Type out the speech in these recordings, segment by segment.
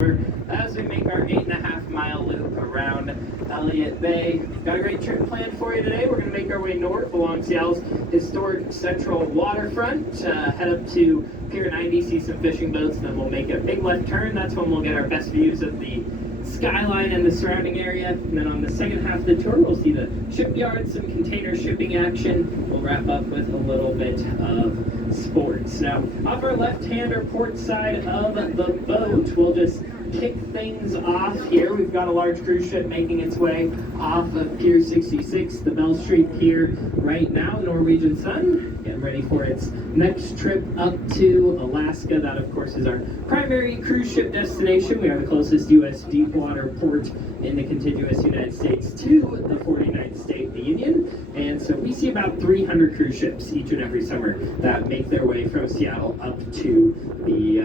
as we make our 8.5 mile loop around Elliott Bay. Got a great trip planned for you today. We're going to make our way north along Seattle's historic central waterfront, head up to Pier 90, see some fishing boats, then we'll make a big left turn. That's when we'll get our best views of the skyline and the surrounding area. And then on the second half of the tour, we'll see the shipyard, some container shipping action. We'll wrap up with a little bit of sports. Now, off our left hand or port side of the boat, we'll just kick things off here. We've got a large cruise ship making its way off of Pier 66, the Bell Street Pier right now. Norwegian Sun getting ready for its next trip up to Alaska. That, of course, is our primary cruise ship destination. We are the closest U.S. deepwater port in the contiguous United States to the 49th state of the Union. And so we see about 300 cruise ships each and every summer that make their way from Seattle up to the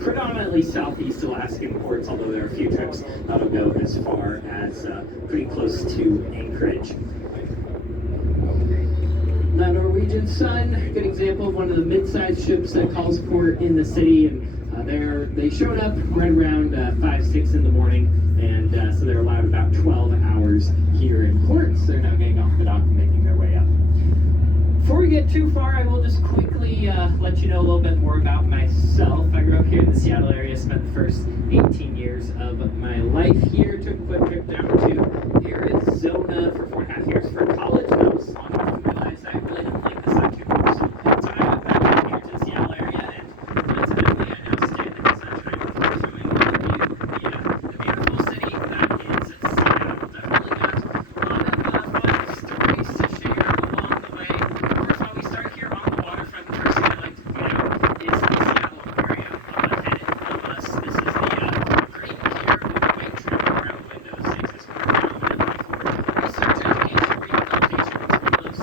predominantly southeast Alaskan ports, although there are a few trips that'll go as far as pretty close to Anchorage. The Norwegian Sun, good example of one of the mid-sized ships that calls port in the city, and they showed up right around 5, 6 in the morning, and so they're allowed about 12 hours here in port. So they're now getting off the dock and making their way up. Before we get too far, I will just quickly let you know a little bit more about myself. I grew up here in the Seattle area, spent the first 18 years of my life here. Took a quick trip down to Arizona for 4.5 years for college. And I was long enough to realize I really didn't like the sun too much. So I went back down here to the Seattle area, and coincidentally, I now stand in the sunshine showing the beautiful city that is Seattle. Definitely got a lot of fun stories to share along the way. First of all, we start here on the waterfront. The first thing I like to point out is the Seattle Aquarium ahead of us. This is the green pier with the white trim around windows. It exists for around 194 research, education, rehabilitation, some of those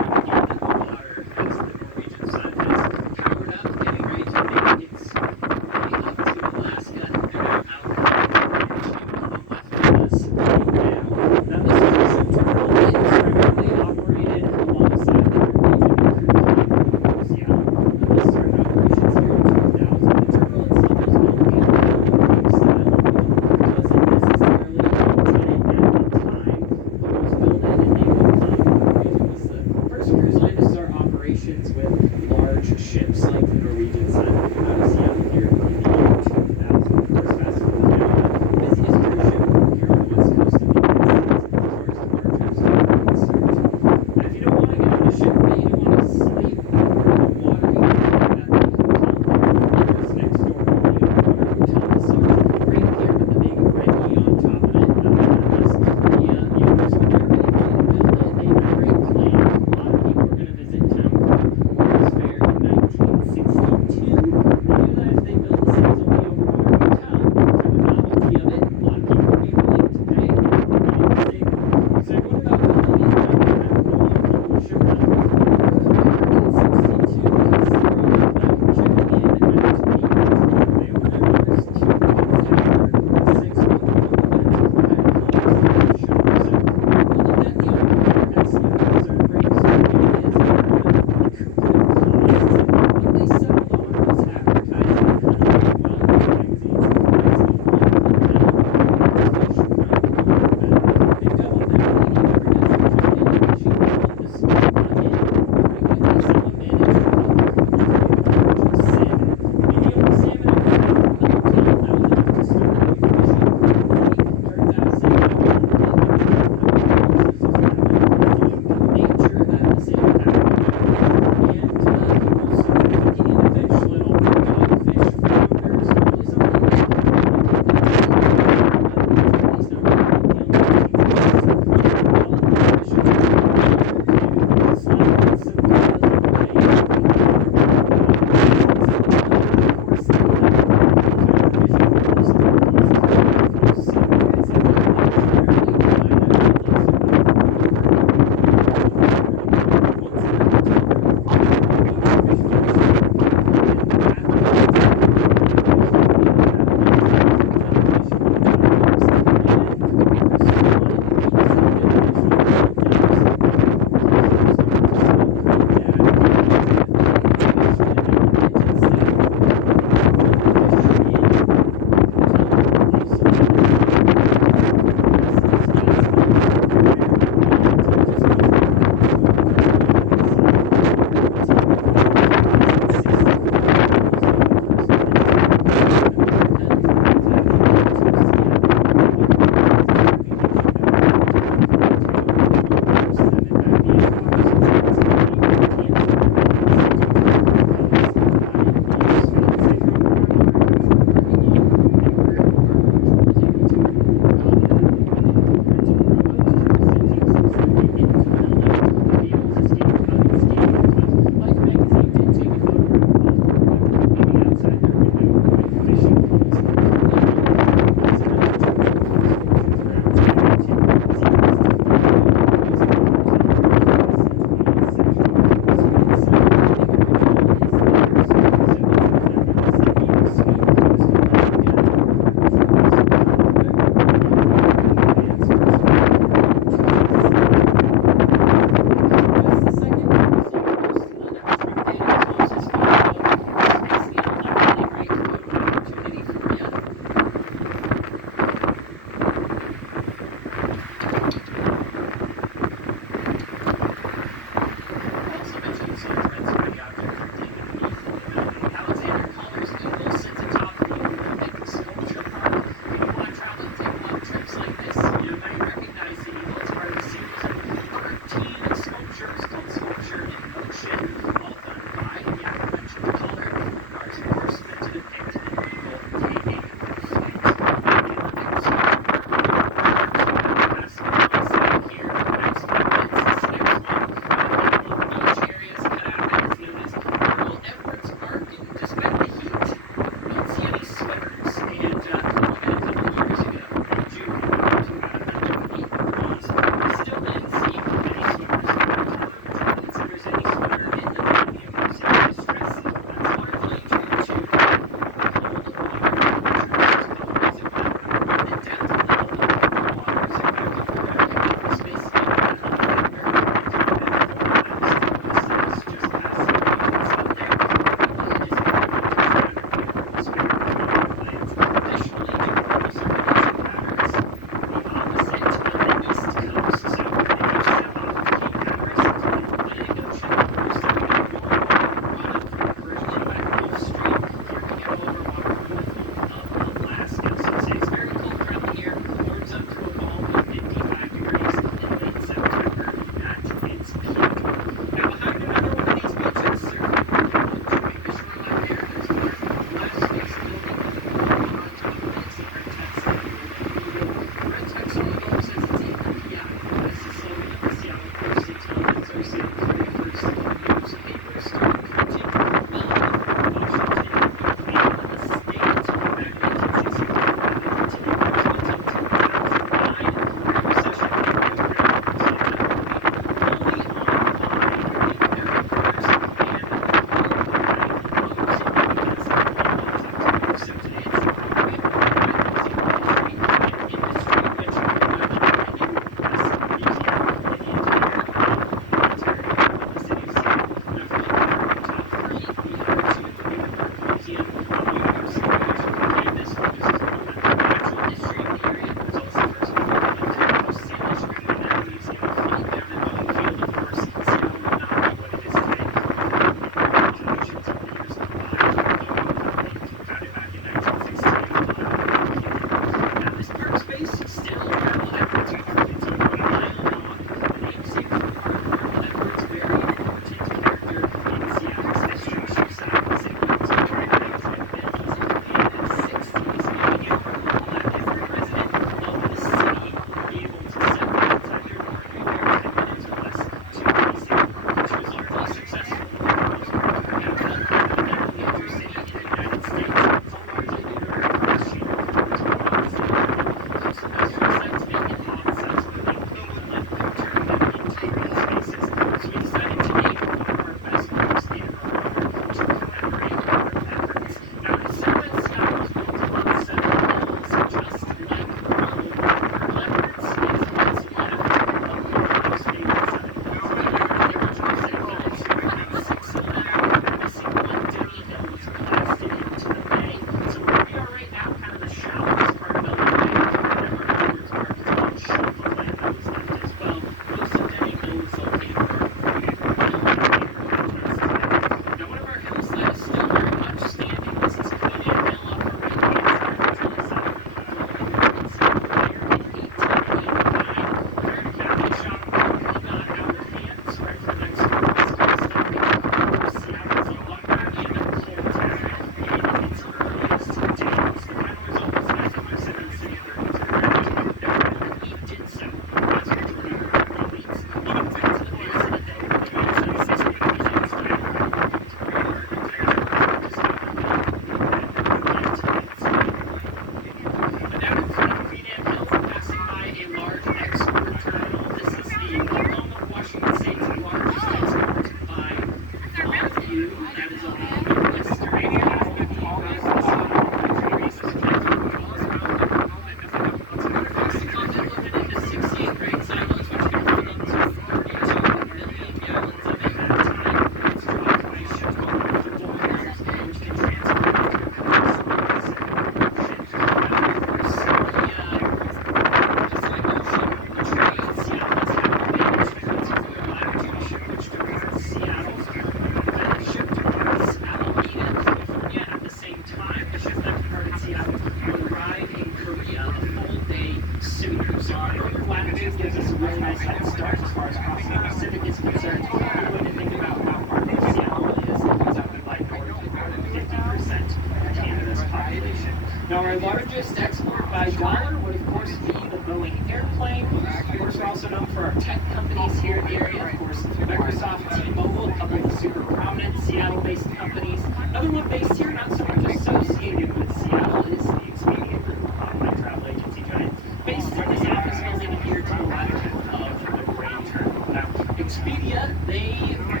largest export by dollar would, of course, be the Boeing airplane. Of course, we're also known for our tech companies here in the area. Of course, Microsoft, T-Mobile, a couple of super prominent Seattle-based companies. Another one based here, not so much associated with Seattle, is the Expedia Group, my travel agency giant, based in this office building here to the left of the grain terminal. Now, Expedia, they were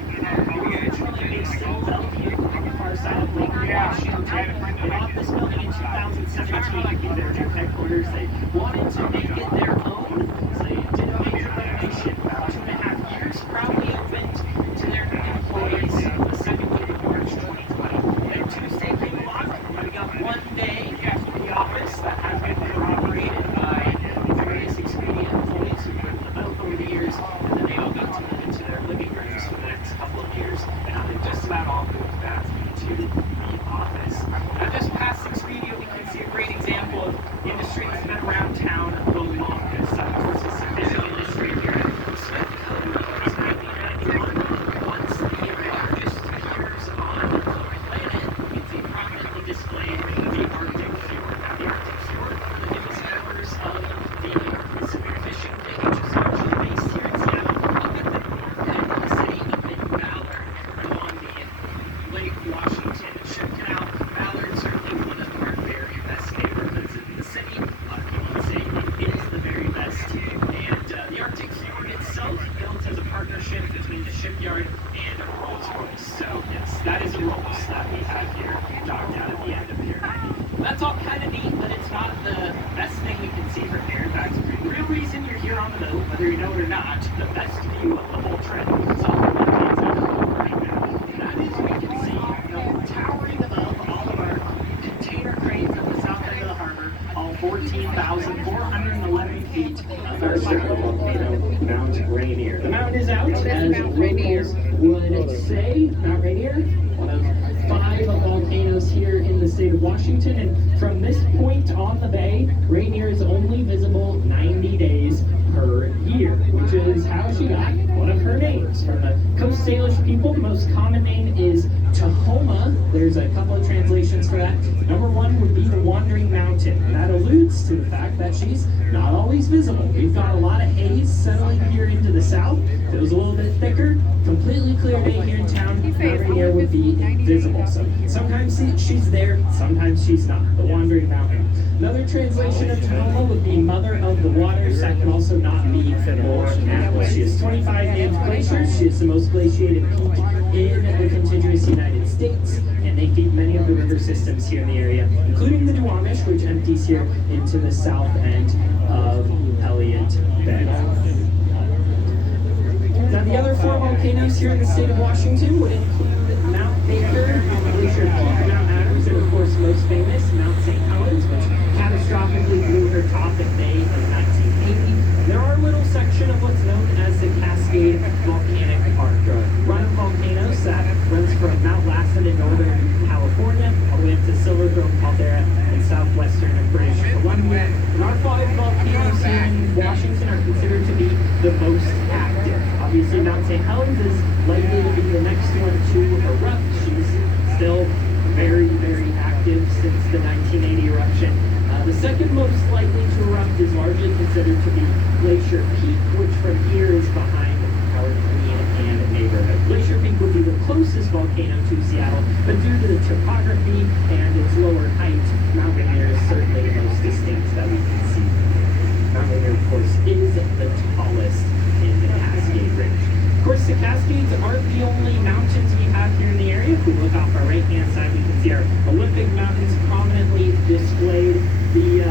originally based in Bellevue on the far side of Lake Washington. They bought this building in 2017 in their new headquarters. They wanted to make it their own, so they did a major renovation about 2.5 years, proudly opened to their employees the second week of March 2020. Their Tuesday came along, and we got one day in the office that has been corroborated by various Expedia employees who've been developed over the years, and then they all got to move into their living rooms for the next couple of years, and now they've just about all moved back into the office. Now, just past Expedia, we can see a great example of the industry that's been around town the longest. Of course, it's a fishing industry here in Smith Cove since 1991. Once the largest piers on the planet, you can see prominently displayed the Arctic Fjord. Now, the Arctic Fjord, the famous headquarters of the Pacific Fishing League, which is largely based here in Seattle, up at the north end of the city, up in Ballard, along the Lake Washington Ship Canal. Ballard certainly one of our very best neighborhoods in the city. A lot of people would say it is the very best. And the Arctic Fjord itself built as a partnership between the shipyard and Rolls-Royce. So yes, that is a Rolls that we have here docked out at the end of here. That's all kind of neat, but it's not the best thing we can see from here. In fact, the real reason you're here on the boat, whether you know it or not, the best view of the whole trip is off of the right now. And that is, we can see, towering above all of our container cranes at the south end of the harbor, all 14,411 feet of our volcano, Mount Rainier. The mountain is out, as locals would say. Mount Rainier, one of 5 volcanoes here in the state of Washington, and from this point on the bay, Rainier is only visible 90 days per year, which is how she got one of her names. From the Coast Salish people, the most common name is Tahoma. There's a couple of translations for that. Number 1 would be the Wandering Mountain, and that alludes to the fact that she's not always visible. We've got a lot of haze settling here into the south. If it was a little bit thicker, completely clear day here in town, Mount Rainier would be visible. So sometimes she's there, sometimes she's not. The Wandering Mountain. Another translation of Tahoma would be Mother of the Waters. That can also not be more accurate. She has 25 named glaciers. She is the most glaciated peak in the contiguous United States, and they feed many of the river systems here in the area, including the Duwamish, which empties here into the south end of Elliott Bay. Now, the other 4 volcanoes here in the state of Washington would include Mount Baker, Glacier Peak, Mount Adams, and of course, most famous, Mount St. Helens, which catastrophically blew her top in May of 1980. There are a little section of what's known as the Cascade Volcanic Arc, a run of volcanoes that runs from Mount Lassen in northern California all the way up to Silver Dome Caldera in southwestern British Columbia. And our 5 volcanoes here in Washington are considered to be the most active. Obviously, Mount St. Helens is likely to be the next one to erupt. She's still very, very active since the 1980 eruption. The second most likely to erupt is largely considered to be Glacier Peak, which from here is behind our Queen and neighborhood. Glacier Peak would be the closest volcano to Seattle, but due to the topography and its lower height, Mount Rainier is certainly the most distinct that we can see. Mount Rainier, of course, is the tallest in the Cascade Range. Of course, the Cascades aren't the only mountains we have here in the area. If we look off our right-hand side, we can see our Olympic Mountains prominently displayed. The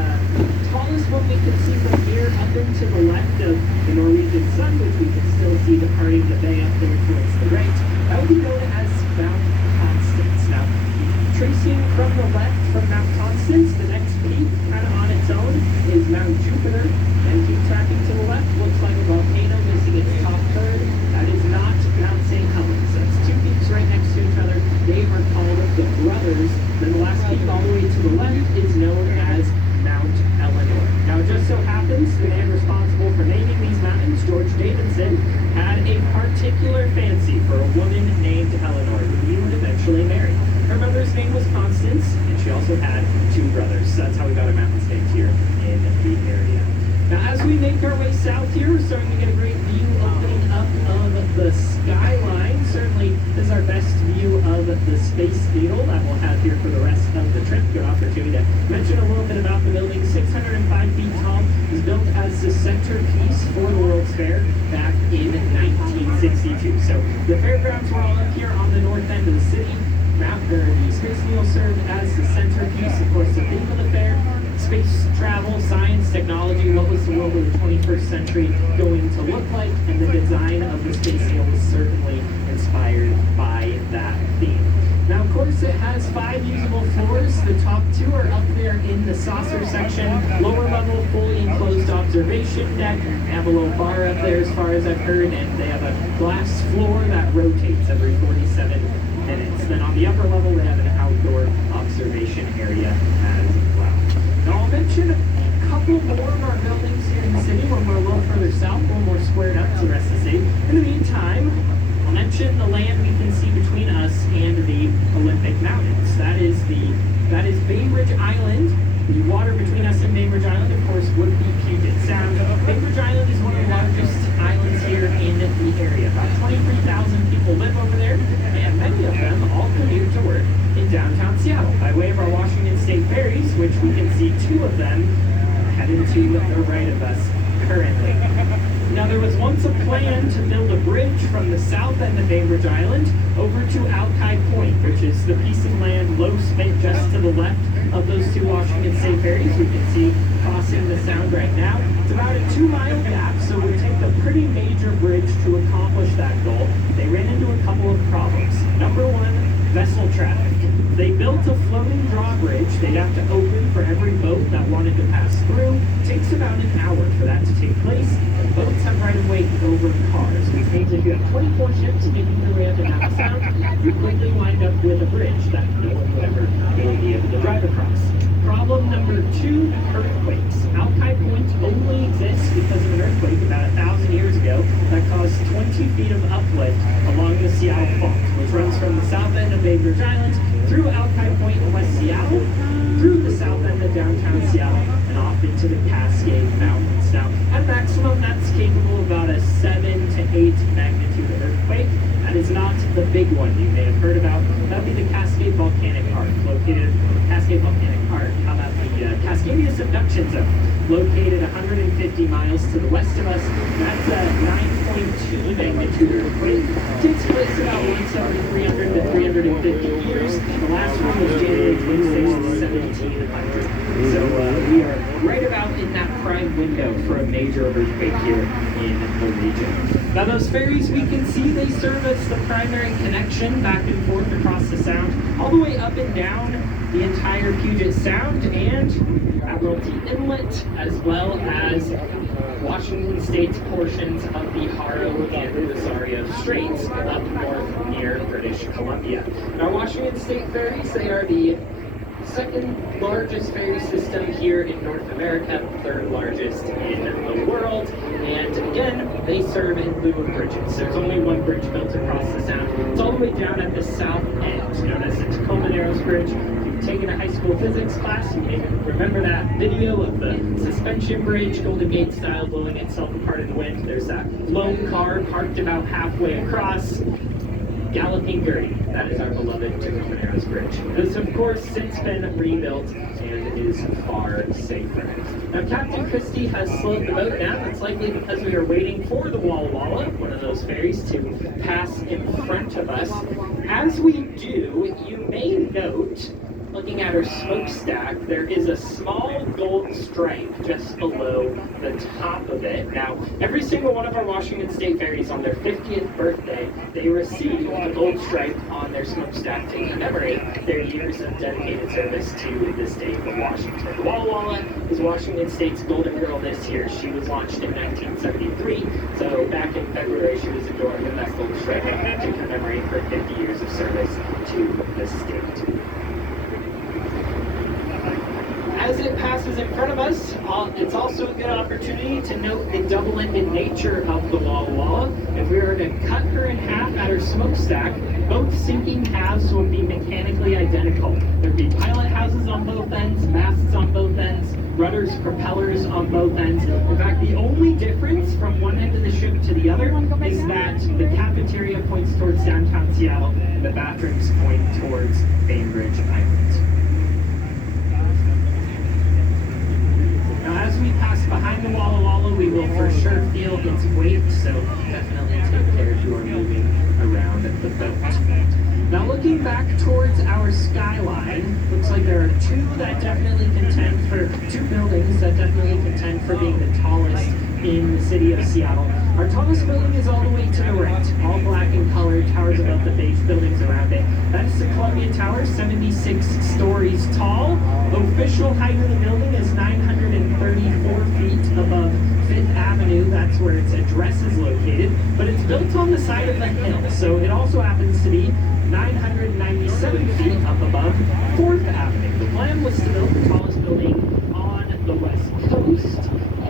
tallest one we can see from here up into the left of the Norwegian Sun, which we can still see departing the bay up there towards the right, that would be known as Mount Constance. Now, tracing from the left from Mount Constance, the next peak, kind of on its own, is Mount Jupiter. And keep tracking to the left, looks like a volcano missing its top third. That is not Mount St. Helens. That's 2 peaks right next to each other. They are called the Brothers. Then the last peak all the way to the left is known as Mount Eleanor. Now, it just so happens the man responsible for naming these mountains, George Davidson, make our way south here, we're starting to get a great view opening up of the skyline. Certainly, this is our best view of the Space Needle that we'll have here for the rest of the trip. Good opportunity to mention a little bit about the building. 605 feet tall, was built as the centerpiece for the World's Fair back in 1962. So the fairgrounds were all up here on the north end of the city. The Space Needle served as the centerpiece, of course, the theme of the fair. Space travel, science, technology, what was the world of the 21st century going to look like, and the design of the Space Needle was certainly inspired by that theme. Now, of course, it has 5 usable floors. The top 2 are up there in the saucer section. Lower level, fully enclosed observation deck. They have a little bar up there as far as I've heard, and they have a glass floor that rotates every 47 minutes. Then on the upper level, they have an outdoor observation area as well. Now, I'll mention a couple more of our buildings here in the city when we're a little further south, a little more squared up to the rest of the city. In the meantime, I'll mention the land we can see between us and the Olympic Mountains. That is Bainbridge Island. The water between us and Bainbridge Island, of course, would be Puget Sound. Bainbridge Island is one of the largest islands here in the area. About 23,000 people live over there, and many of them all commute to work in downtown Seattle by way of our Washington State ferries, which we can see 2 of them heading to the right of us currently. Now, there was once a plan to build a bridge from the south end of Bainbridge Island over to Alki Point, which is the piece of land low spit just to the left of those 2 Washington State ferries we can see crossing the sound right now. It's about a 2-mile gap, so it would take a pretty major bridge to accomplish that goal. They ran into a couple of problems. Number 1, vessel traffic. They built a floating drawbridge they'd have to open for every boat that wanted to pass through. It takes about an hour for that to take place, and boats have right of way over cars, which means if you have 24 ships making their way up and down the sound, you quickly wind up with a bridge that no one would ever really be able to drive across. Problem number 2, earthquakes. Alki Point only exists because of an earthquake about 1,000 years ago that caused 20 feet of uplift along the Seattle Fault, which runs from the south end of Bainbridge Island through Alki Point in West Seattle, through the south end of downtown Seattle, and off into the Cascade Mountains. Now, at maximum, that's capable of about a 7 to 8 magnitude earthquake. That is not the big one you may have heard about. That would be the Cascade Volcanic Arc, located Cascade Volcanic Arc. How about the Cascadia Subduction Zone, located 150 miles to the west of us. That's a 9.2 magnitude earthquake. It takes place about once every 300 to 350 years. The last one was January 26th, 1700. So we are right about in that prime window for a major earthquake here in the region. Now, those ferries we can see, they serve as the primary connection back and forth across the sound, all the way up and down the entire Puget Sound and Admiralty Inlet, as well as Washington State's portions of the Haro and Rosario Straits up north near British Columbia. Now, Washington State ferries, they are the 2nd largest ferry system here in North America, 3rd largest in the world, and again, they serve in lieu of bridges. There's only one bridge built across the sound. It's all the way down at the south end, known as the Tacoma Narrows Bridge. If you've taken a high school physics class, you may remember that video of the suspension bridge, Golden Gate style, blowing itself apart in the wind. There's that lone car parked about halfway across. Galloping Gertie, that is our beloved Tacoma Narrows Bridge. It has, of course, since been rebuilt and is far safer. Now, Captain Christie has slowed the boat down. That's likely because we are waiting for the Walla Walla, one of those ferries, to pass in front of us. As we do, you may note, looking at our smokestack, there is a small gold stripe just below the top of it. Now, every single one of our Washington State ferries on their 50th birthday, they receive a gold stripe on their smokestack to commemorate their years of dedicated service to the state of Washington. The Walla Walla is Washington State's Golden Girl this year. She was launched in 1973, so back in February she was adorned with that gold stripe to commemorate her 50 years of service to the state. As it passes in front of us, it's also a good opportunity to note the double-ended nature of the Walla Walla. If we were to cut her in half at her smokestack, both sinking halves would be mechanically identical. There'd be pilot houses on both ends, masts on both ends, rudder rudders, propellers on both ends. In fact, the only difference from one end of the ship to the other is that the cafeteria points towards downtown Seattle and the bathrooms point towards Bainbridge Island. Now, as we pass behind the Walla Walla, we will for sure feel its weight, so definitely take care if you are moving around the boat. Now, looking back towards our skyline, looks like there are two buildings that definitely contend for being the tallest in the city of Seattle. Our tallest building is all the way to the right, all black in color, towers above the base, buildings around it. That is the Columbia Tower, 76 stories tall. The official height of the building is 934 feet above Fifth Avenue. That's where its address is located, but it's built on the side of the hill, so it also happens to be 997 feet up above 4th Avenue. The plan was to build the tallest building on the West Coast,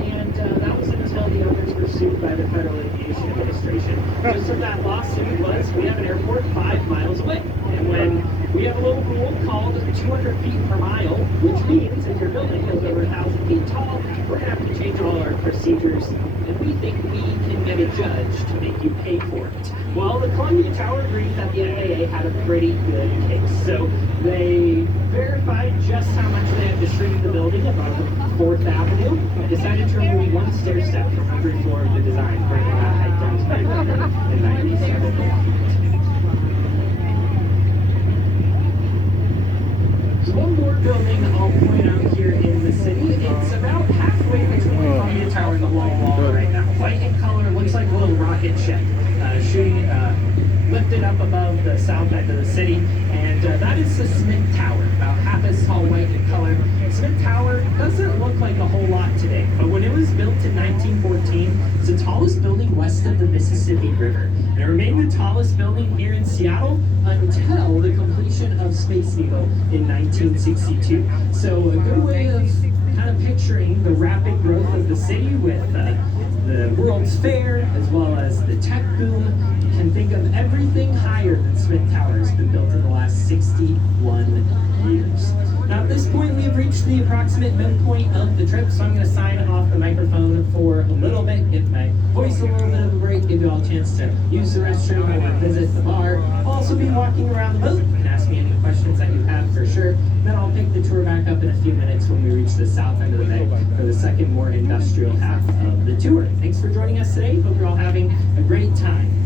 and that was until the owners were sued by the Federal Aviation Administration. Just of that lawsuit was, we have an airport 5 miles away, and when we have a little rule called 200 feet per mile, which means if your building is over 1,000 feet tall, we're going to have to change all our procedures, and we think we can get a judge to make you pay for it. Well, the Columbia Tower agreed that the FAA had a pretty good case, so they verified just how much they had to shrink the building above 4th Avenue and decided to remove one stair step from every floor of the design, bringing that height down to 997 feet. So one more building I'll point out here in the city. It's about halfway between the Columbia Tower and the Walla Walla right now. White in color, looks like a little rocket ship shooting, lifted up above the south end of the city. And that is the Smith Tower, about half as tall, white in color. Smith Tower doesn't look like a whole lot today, but when it was built in 1914, it's the tallest building west of the Mississippi River. And it remained the tallest building here in Seattle until the completion of Space Needle in 1962. So a good way of kind of picturing the rapid growth of the city with the World's Fair as well as the tech boom. You can think of everything higher than Smith Tower has been built in the last 61 years. Now at this point we have reached the approximate midpoint of the trip, so I'm going to sign off the microphone for a little bit, give my voice a little bit of a break, give you all a chance to use the restroom or visit the bar. I'll also be walking around the boat. You can ask me any questions that you have for sure. Then I'll pick the tour back up in a few minutes when we reach the south end of the bay for the second, more industrial half of the tour. Thanks for joining us today. Hope you're all having a great time.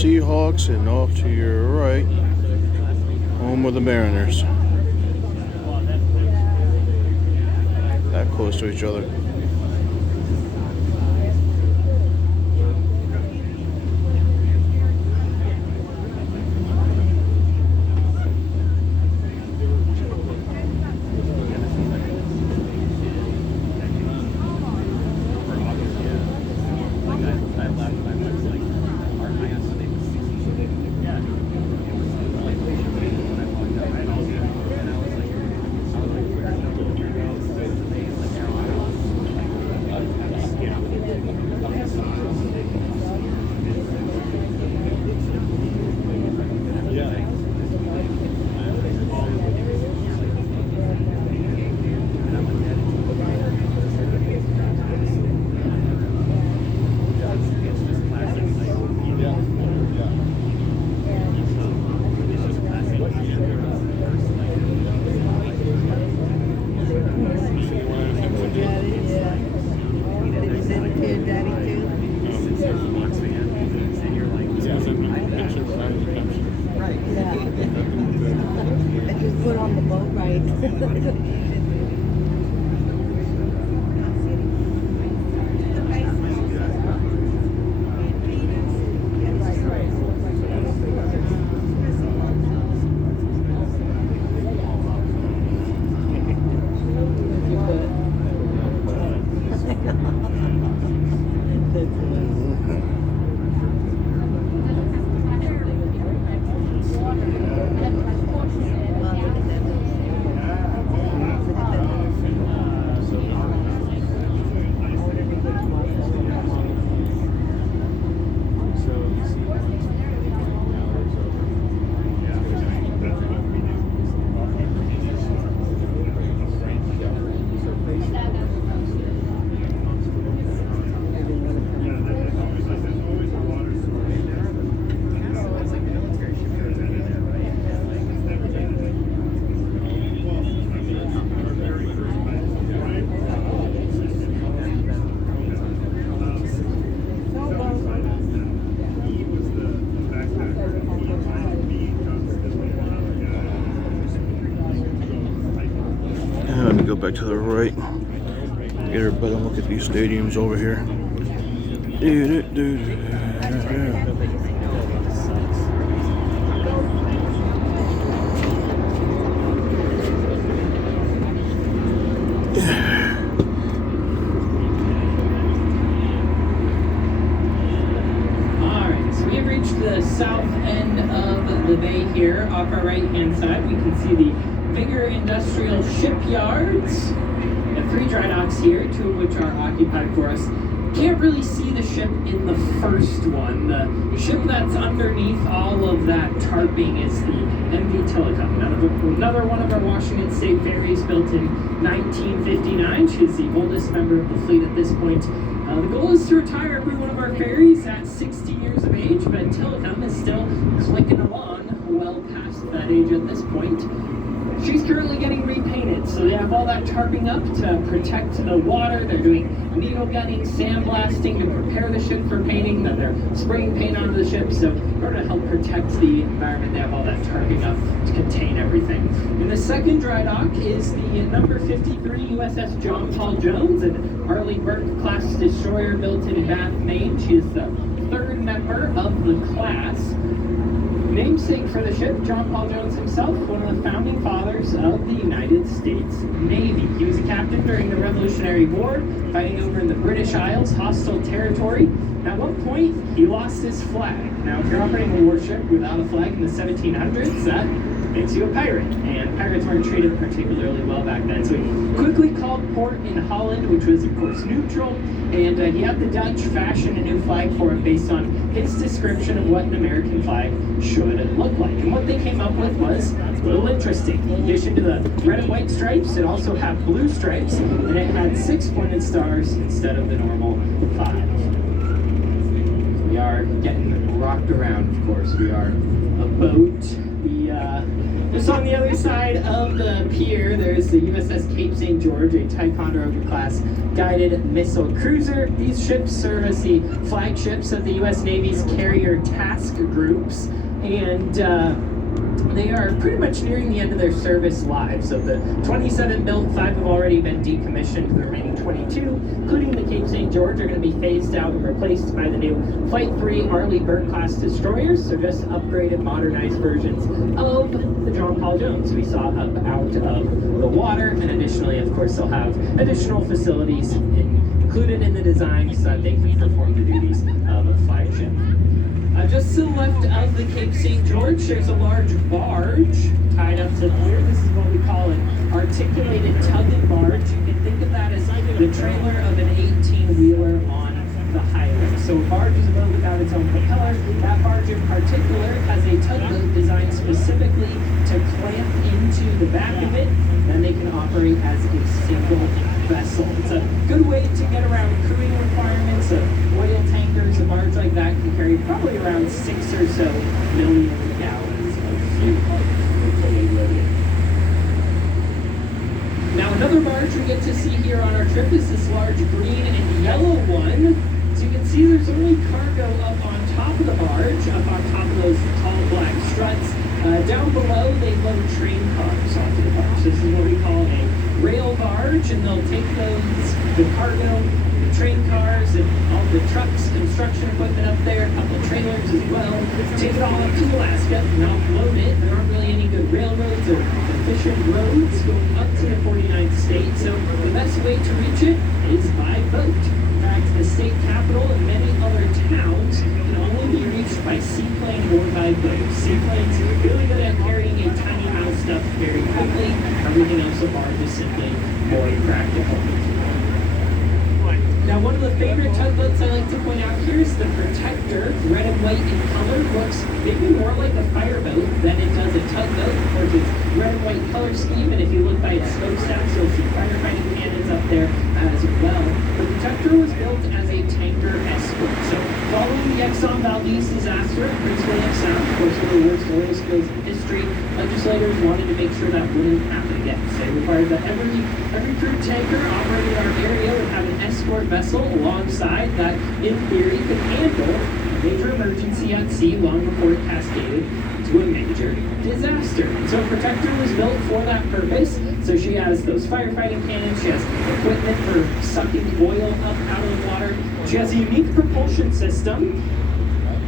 Seahawks, and off to your right, home of the Mariners. That close to each other. Let me go back to the right. Get a better look at these stadiums over here. Alright, so we have reached the south end of the bay here. Off our right hand side, we can see the bigger industrial shipyards. We have 3 dry docks here, 2 of which are occupied for us. Can't really see the ship in the first one. The ship that's underneath all of that tarping is the MV Telecom, another one of our Washington State ferries, built in 1959. She's the oldest member of the fleet at this point. The goal is to retire every one of our ferries at 60 years of age, but Telecom is still clicking along well past that age at this point. She's currently getting repainted, so they have all that tarping up to protect the water. They're doing needle gunning, sandblasting to prepare the ship for painting. Then they're spraying paint onto the ship, so in order to help protect the environment, they have all that tarping up to contain everything. And the second dry dock is the number 53 USS John Paul Jones, an Arleigh Burke-class destroyer built in Bath, Maine. She is the 3rd member of the class. Namesake for the ship, John Paul Jones himself, one of the founding fathers of the United States Navy. He was a captain during the Revolutionary War, fighting over in the British Isles, hostile territory. At one point, he lost his flag. Now, if you're operating a warship without a flag in the 1700s, that makes you a pirate. And pirates weren't treated particularly well back then. So he quickly called port in Holland, which was, of course, neutral. And he had the Dutch fashion a new flag for him based on his description of what an American flag should look like. And what they came up with was a little interesting. In addition to the red and white stripes, it also had blue stripes, and it had 6 pointed stars instead of the normal 5. We are getting rocked around, of course. We are a boat. Just on the other side of the pier, there's the USS Cape St. George, a Ticonderoga-class guided missile cruiser. These ships serve as the flagships of the U.S. Navy's carrier task groups, and they are pretty much nearing the end of their service lives. Of the 27 built, 5 have already been decommissioned. The remaining 22, including the Cape St. George, are going to be phased out and replaced by the new Flight 3 Arleigh Burke-class destroyers. So just upgraded, modernized versions of the John Paul Jones we saw up out of the water. And additionally, of course, they'll have additional facilities included in the design so that they can perform the duties of a flagship. Just to the left of the Cape St. George, there's a large barge tied up to the pier. This is what we call an articulated tugging barge. You can think of that as the trailer of an 18-wheeler on the highway. So a barge is a boat without its own propeller. That barge in particular has a tugboat designed specifically to clamp into the back of it. Then they can operate as a single vessel. It's a good way to get around crewing requirements of oil tankers. A barge like that can carry probably around 6 or so million gallons of fuel fully loaded. Now another barge we get to see here on our trip is this large green and yellow one. So you can see there's only cargo up on top of the barge, up on top of those tall black struts. Down below, they load train cars onto the barge. This is what we call a rail barge, and they'll take the cargo, the train cars, and all the trucks, construction equipment up there, a couple of trailers as well. Take it all up to Alaska and offload it. There aren't really any good railroads or efficient roads going up to the 49th state, so the best way to reach it is by boat. In fact, the state capital and many other towns can only be reached by seaplane or by boat. Seaplanes are really good at carrying a tiny amount of stuff very quickly. Everything else a barge is simply more practical. Now, one of the favorite tugboats I like to point out here is the Protector. Red and white in color, looks maybe more like a fireboat than it does a tugboat. Of course, it's red and white color scheme, and if you look by its smokestacks, you'll see firefighting cannons up there as well. The Protector was built as a tanker escort. So, following the Exxon Valdez disaster at Prince William Sound, of course, one of the worst oil spills in history, legislators wanted to make sure that wouldn't happen again. So they required that every crude tanker operating in our area would have an escort vessel alongside that, in theory, could handle a major emergency at sea long before it cascaded to a major disaster. And so Protector was built for that purpose. So she has those firefighting cannons, she has equipment for sucking oil up out of the water. She has a unique propulsion system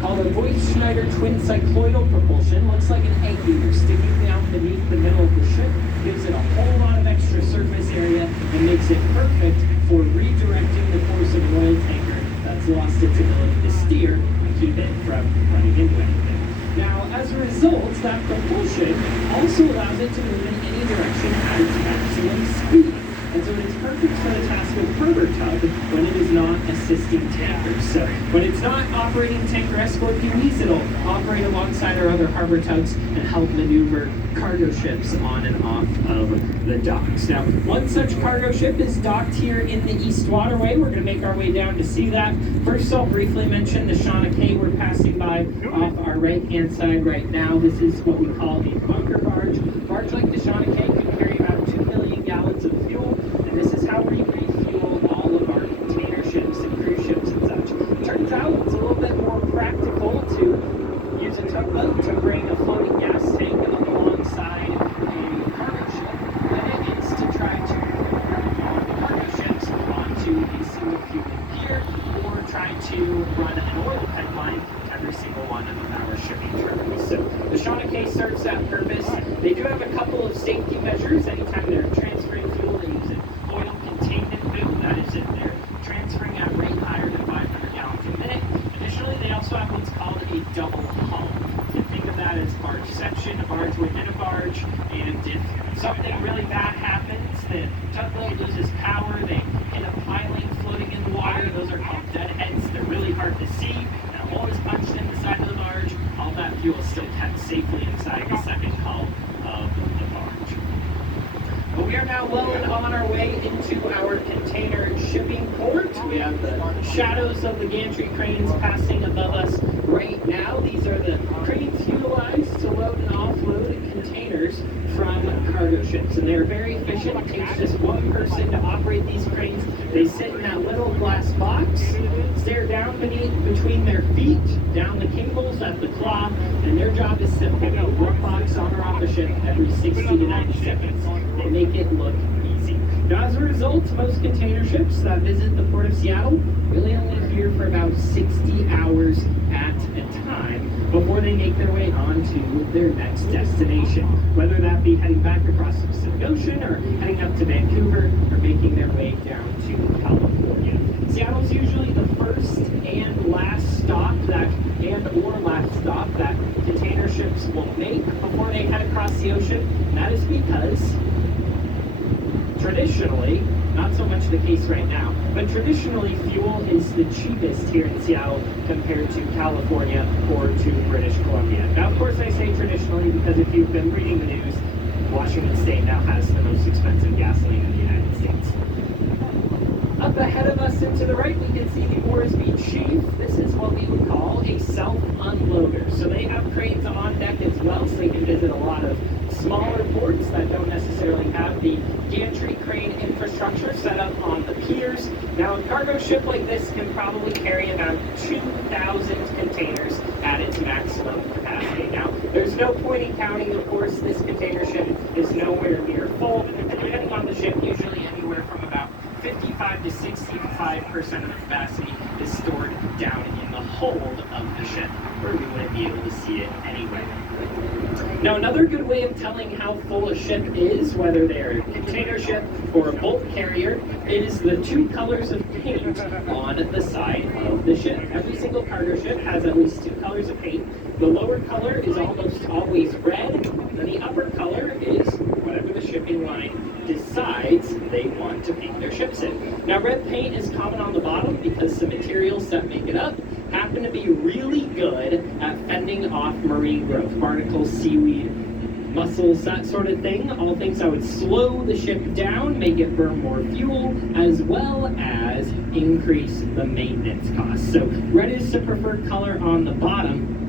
called a Voigt-Schneider twin cycloidal propulsion. Looks like an egg beater sticking down beneath the middle of the ship. Gives it a whole lot of extra surface area and makes it perfect for redirecting the course of an oil tanker that's lost its ability to steer and keep it from running into anything. Now, as a result, that propulsion also allows it to move in any direction at its maximum speed. And so it is perfect for the task of harbor tug when it is not assisting tankers. So when it's not operating tanker escort duties, it'll operate alongside our other harbor tugs and help maneuver cargo ships on and off of the docks. Now, one such cargo ship is docked here in the East Waterway. We're going to make our way down to see that. First, I'll briefly mention the Shauna K we're passing by off our right-hand side right now. This is what we call a bunker barge. A barge like the Shauna K can carry about 2 million gallons of fuel, and this is how we refuel all of our container ships and cruise ships and such. Turns out it's a little bit more practical to use a tugboat to bring a floating gas tank up alongside a cargo ship than it is to try to run the cargo ships onto a single fuel pier or try to run an oil pipeline every single one of our shipping terminals. So the Shauna K serves that purpose. They do have a couple of safety measures anytime they're transferring fuel. They use an oil containment boom, that is if they're transferring at a rate higher than 500 gallons a minute. Additionally, they also have what's called a double hull. You think of that as barge section, a barge within a barge, and if something really bad happens, the tugboat loses power, they hit a piling floating in the water. Those are called deadheads. They're really hard to see. A hole is punched in the side of the barge. All that fuel is still kept safely inside the second hull of the barge. But we are now well and on our way into our container shipping port. We have the shadows of the gantry cranes passing above us right now. These are the cranes utilized to load and offload containers from cargo ships. And they're very efficient. It takes just one person to operate these cranes. They sit in that little glass box, stare down between their feet, down the cables at the claw, and their job is simple. One box on or off the ship every 60 to 90 seconds. They make it look easy. Now, as a result, most container ships that visit the Port of Seattle really only here for about 60 hours at a time before they make their way on to their next destination, whether that be heading back across the Pacific Ocean or heading up to Vancouver or making their way down to California. Seattle's usually the first and last stop that container ships will make before they head across the ocean, and that is because traditionally, not so much the case right now, but traditionally fuel is the cheapest here in Seattle compared to California or to British Columbia. Now, of course, I say traditionally because if you've been reading the news, Washington State now has the most expensive gasoline in the United States. Up ahead of us and to the right, we can see the Orsby Chief. This is what we would call a self-unloader. So they have cranes on deck as well, so they can visit a lot of smaller ports that don't necessarily have the gantry crane infrastructure set up on the piers. Now, a cargo ship like this can probably carry about 2,000 containers at its maximum capacity. Now, there's no point in counting, of course, this container ship is nowhere near full, and depending on the ship, usually anywhere from about 55 to 65% of the capacity is stored down in the hold of the ship, where we wouldn't be able to see it anyway. Now, another good way of telling how full a ship is, whether they're a container ship or a bulk carrier, is the two colors of paint on the side of the ship. Every single cargo ship has at least two colors of paint. The lower color is almost always red, and the upper color is whatever the shipping line decides they want to paint their ships in. Now, red paint is common on the bottom because the materials that make it up happen to be really good at fending off marine growth, barnacles, seaweed, mussels, that sort of thing. All things that would slow the ship down, make it burn more fuel, as well as increase the maintenance costs. So red is the preferred color on the bottom.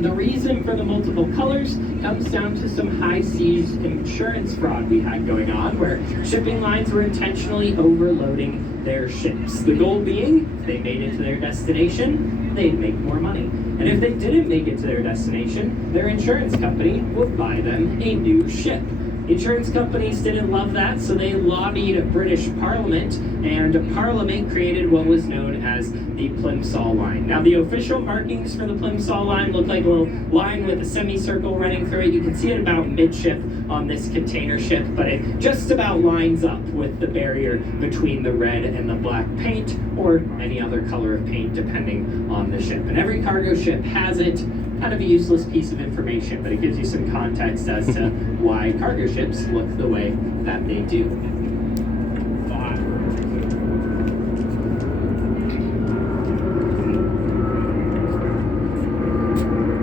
The reason for the multiple colors comes down to some high seas insurance fraud we had going on, where shipping lines were intentionally overloading their ships. The goal being, if they made it to their destination, they'd make more money. And if they didn't make it to their destination, their insurance company would buy them a new ship. Insurance companies didn't love that, so they lobbied British Parliament, and Parliament created what was known as the Plimsoll line. Now, the official markings for the Plimsoll line look like a little line with a semicircle running through it. You can see it about midship on this container ship, but it just about lines up with the barrier between the red and the black paint, or any other color of paint depending on the ship. And every cargo ship has it. Kind of a useless piece of information, but it gives you some context as to why cargo ships look the way that they do.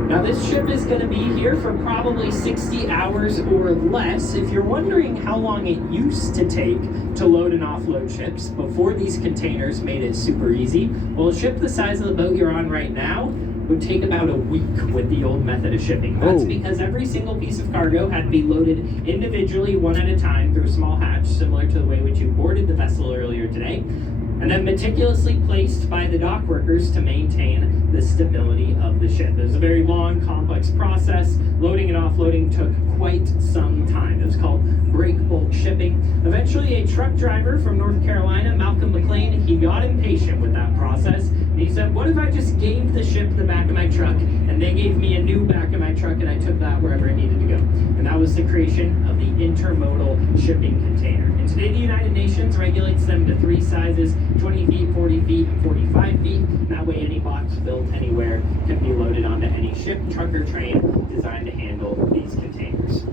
Now, this ship is going to be here for probably 60 hours or less. If you're wondering how long it used to take to load and offload ships before these containers made it super easy, well, a ship the size of the boat you're on right now would take about a week with the old method of shipping. That's because every single piece of cargo had to be loaded individually, one at a time, through a small hatch, similar to the way which you boarded the vessel earlier today, and then meticulously placed by the dock workers to maintain the stability of the ship. It was a very long, complex process. Loading and offloading took quite some time. It was called break bulk shipping. Eventually, a truck driver from North Carolina, Malcolm McLean, he got impatient with that process, and he said, what if I just gave the ship the back of my truck, and they gave me a new back of my truck, and I took that wherever it needed to go? And that was the creation of the intermodal shipping container. And today, the United Nations regulates them to three sizes: 20 feet, 40 feet, and 45 feet. That way, any box built anywhere can be loaded onto any ship, truck, or train designed to handle these containers.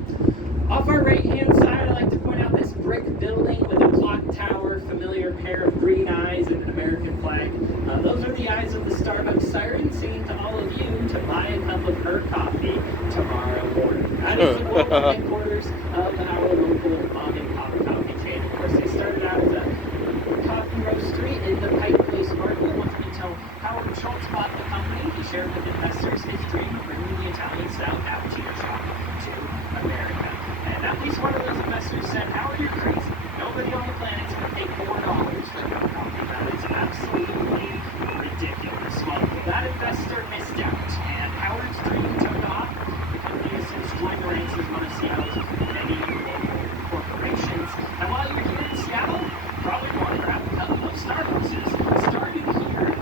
Off our right-hand side, I like to point out this brick building with a clock tower, familiar pair of green eyes, and an American flag. Those are the eyes of the Starbucks siren singing to all of you to buy a cup of her coffee tomorrow morning. That is the world headquarters of our local mom and pop coffee chain. Of course, they started out as a coffee roastery in the Pike Place market. Once until Howard Schultz bought the company, he shared with investors his dream of bringing the Italian-style cappuccino shop to America. And at least one of those investors said, Howard, you're crazy. Nobody on the planet's going to pay $4 for a cup of coffee. That is absolutely ridiculous. Well, that investor missed out, and Howard's dream took off. The company has since joined the ranks as one of Seattle's many local corporations. And while you're here in Seattle, you probably want to grab a cup of Starbucks. Started here,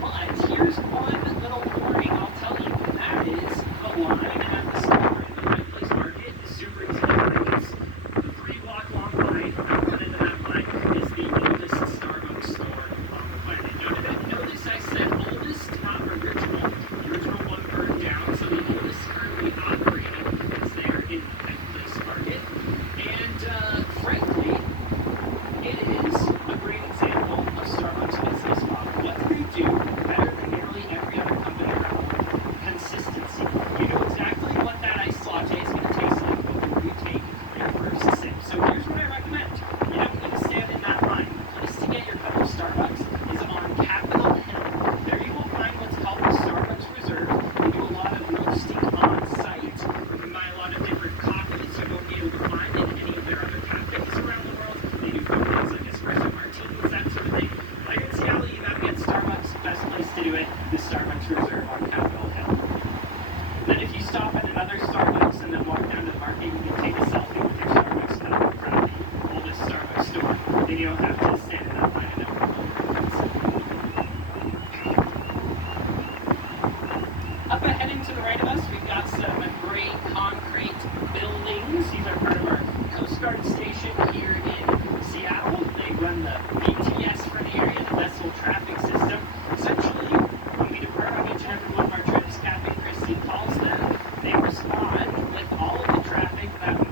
but here's one little warning I'll tell you, and that is the line at the store in the Pike Place Market is super easy to find. It's the 3-block long line. I'll run into that line. Is the oldest Starbucks store on the planet. Notice I said oldest, not original. The original one burned down, so the oldest currently operating is there in the Pike Place Market. And frankly, it is a great example of Starbucks' business model. What do they do better than nearly every other company around the world? Consistency. You know exactly what that iced latte is going to taste like before you take your first sip. So here's what I recommend. You don't need to stand in that line. The place to get your cup of Starbucks is on Capitol Hill. There you will find what's called the Starbucks Reserve. They do a lot of roasting on site. You can buy a lot of different coffees. You go the Starbucks Reserve on Capitol Hill. Then if you stop at another Starbucks and then walk down to the market, you can take a selfie with your Starbucks cup in front of the oldest Starbucks store. Then you don't have to stand in that line and up ahead and to the right of us, we've got some gray concrete buildings. These are part of our Coast Guard station here in Seattle. They run the BTS for the area, the vessel traffic system. Essentially, when we depart on each and every one of our trips, Captain Christie calls them. They respond with all of the traffic that we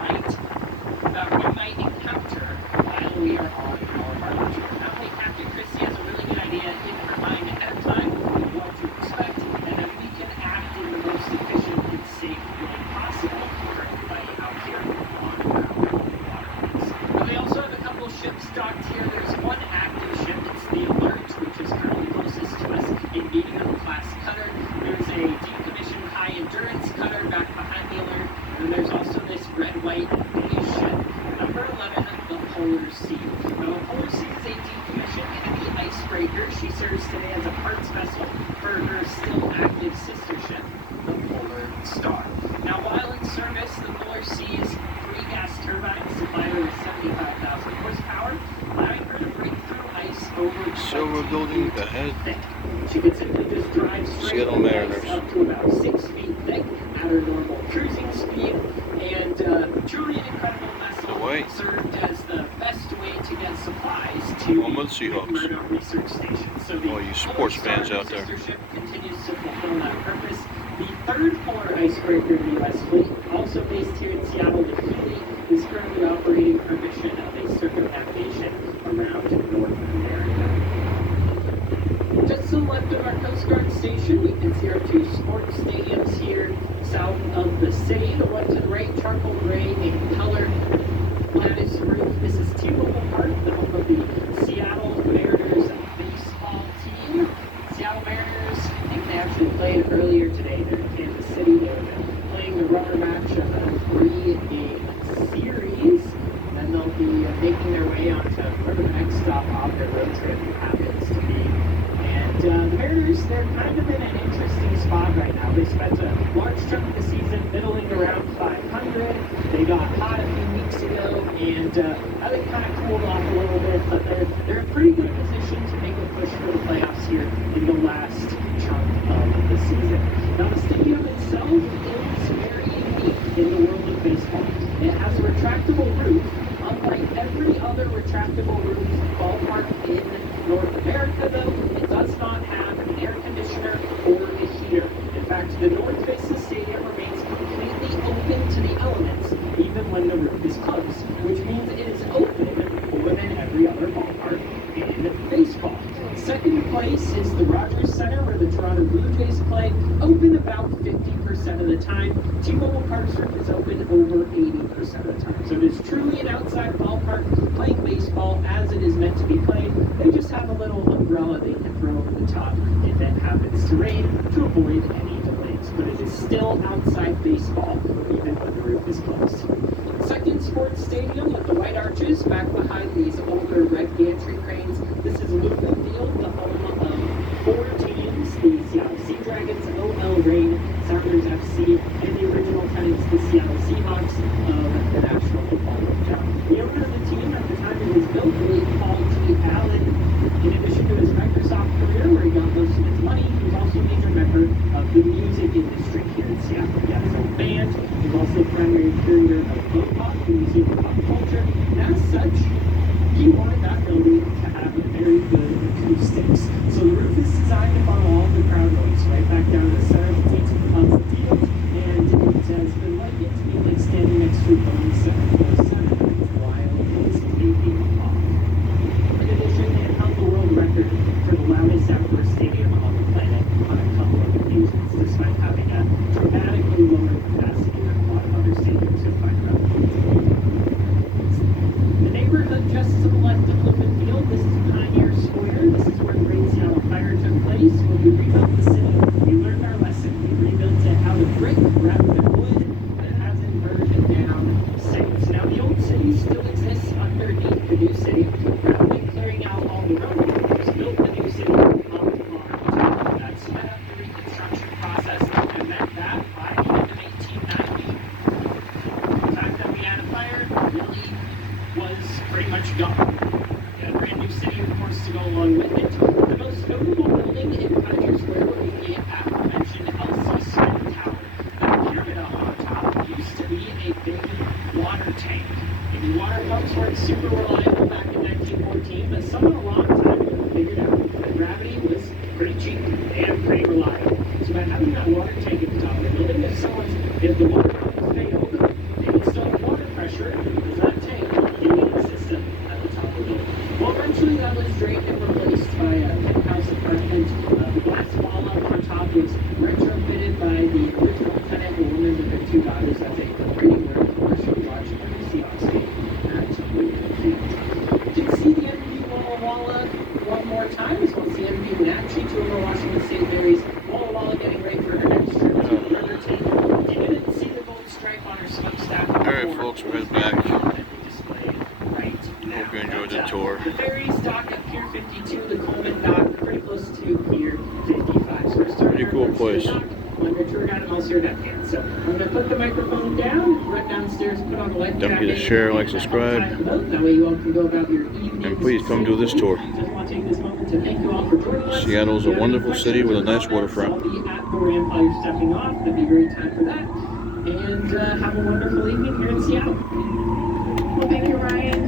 might encounter while we are on our harbor tour. Not only Captain Christie has a really good idea in her mind ahead of time of what to expect, and then we can act in the most efficient and safe way possible for everybody out here on our waterways. Now, they also have a couple ships docked here. There's one active ship. It's the Alert, which is currently closest to us in being a class cutter. There's a decommissioned high-endurance cutter back behind the Alert. And there's also this red, white, and beige ship, number 11, the Polar Sea. Now, the Polar Sea is a decommissioned heavy icebreaker. She serves today as a parts vessel for her still active sister ship, the Polar Star. Now, while in service, the Polar Sea's 3 gas turbines supply her with 75,000 horsepower, allowing her to break through ice over Silver building ahead. thick. She can simply just drive straight Seattle through Mariners. ice up to about 6 feet thick at her normal cruising speed, and truly an incredible vessel. Away. Served as the best way to get supplies to Home of the Seahawks. McMurdo Research Station. So the All you sports Polar fans Star out there. sister ship continues to fulfill that purpose. The third polar icebreaker in the U.S. fleet, also based here in Seattle, the Healy, is currently operating her mission of a circumnavigation around North America. Just to the left of our Coast Guard station, we can see our 2 sports stadiums here south of the city. The one to the right, charcoal gray in color, lattice roof. This is T-Mobile Park, the home of the Seattle Mariners baseball team. Seattle Mariners, I think they actually played earlier today. They're in Kansas City. They're playing the rubber match of a 3-game series. Then they'll be making their way onto wherever the next stop off their road trip happens to be. And the Mariners, they're kind of in an interesting spot right now. They spent a large chunk of the season middling around 500. They got hot a few weeks ago, and now they've kind of cooled off a little bit, but they're in pretty good position to make a push for the playoffs here in the last chunk of the season. Now, the stadium itself is very unique in the world of baseball. It has a retractable roof. Unlike every other retractable roof ballpark in North America, though, it does not have an air conditioner or a heater. In fact, the north face of the stadium remains completely open to the elements, even when the roof is closed, which means it is open more than every other ballpark in baseball. Second place is the Rogers Center, where the Toronto Blue Jays play, open about 50% of the time. T-Mobile Park's roof is open over 80% of the time. So it is truly an outside ballpark playing baseball as it is meant to be played. They just have a little umbrella they can throw over the top if it happens to rain to avoid any delays. But it is still outside baseball, even when the roof is closed. Second sports stadium with the white arches back behind these older red gantry cranes. This is Lumen Field, the home of 4 teams, the Seattle Sea Dragons, OL Reign, Sounders FC, and the original tenants, the Seattle Seahawks of the National Football League. The owner of the team at the time it was built, Paul G. Allen, in addition to his Microsoft career, where he got most of his money, he was also a major member of the music industry here in Seattle. He had his own band. He was also the primary curator of Pop, the Museum of Pop Culture. And as such, he wanted that building to have time, as well as the MV Wenatchee to over Washington State ferries, all while getting ready for her next trip to the river tape. If you didn't see the gold stripe on her smokestack before, Alright folks, we're headed back. Right now. Hope you enjoyed the tour. The ferries dock at Pier 52, the Coleman dock, pretty close to Pier 55. So we're starting Pretty cool place. I'm your tour guide and also your deckhand. So I'm going to put the microphone down, run downstairs, put on the life Don't forget to share, like, subscribe. That way you all can go about your evening. And please come do this tour. Just want to take this moment to thank you all for joining us. Seattle's a wonderful city with a nice waterfront. I'll be at the ramp while you're stepping off. That'd be a great time for that. And have a wonderful evening here in Seattle. Well, thank you, Ryan.